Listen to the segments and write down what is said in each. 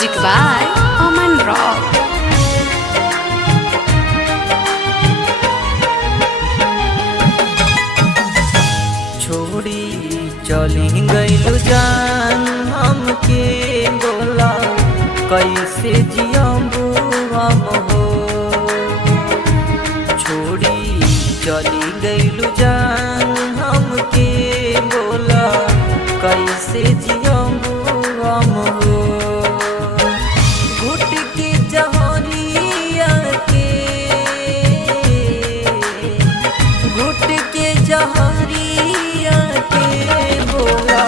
Music by Aman Rock. छोड़ी चली गइलू जान हमके बोला कैसे जियबू हम हो। छोड़ी चली गइलू जान हमके बोला कैसे जियबू हम हो। घुट के जहरिया के घुट के जहरिया के बोला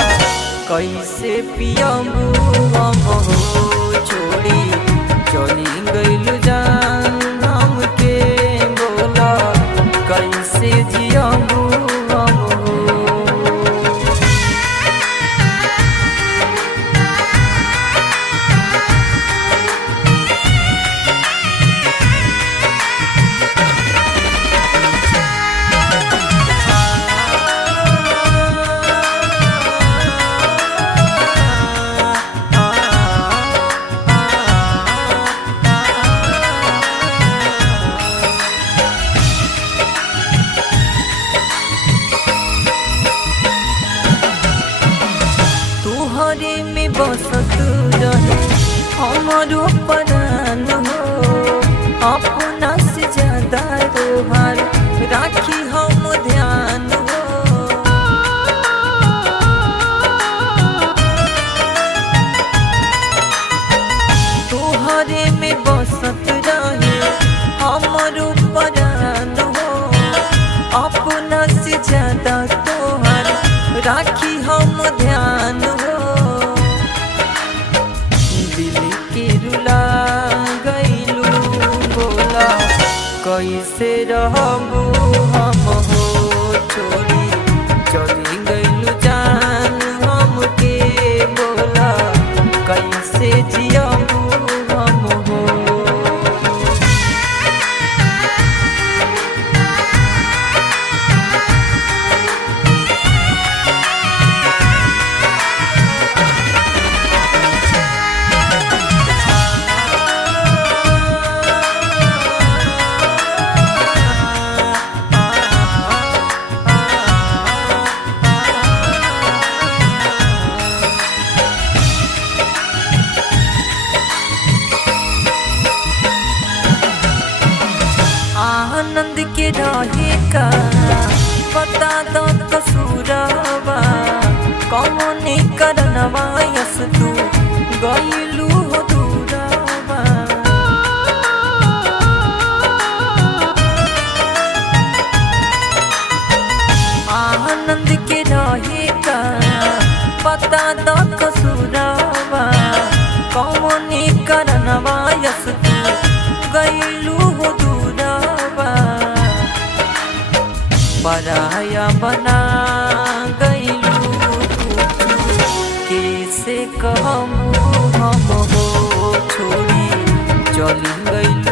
कैसे पियबू हम हो। छोड़ी चली गइलू जान हमके बोला कैसे जियबू हम हो। तोहरे में बसत रहे हमारो परान हो। अपना से ज्यादा तोहार राखी हम ध्यान हो। तोहरे में बसत रहे हमारो परान हो। अपना से ज्यादा तोहार राखी हम ध्यान हो। दिल के रुला गइलू बोला कैसे रहबू हम हो। छोड़ी चली गइलू जान हमके बोला कैसे जियबू हम हो। आनंद के रहे का पता दो कसूरवा कौन करनवा यस तू गइलू हो दूरवा। आनंद के रहे का पता दो कसूरवा कौन करनवा यस तू गइलू हो दूरवा। पराया बना गइलू कैसे कहबू हम हो। छोड़ी चली गइलू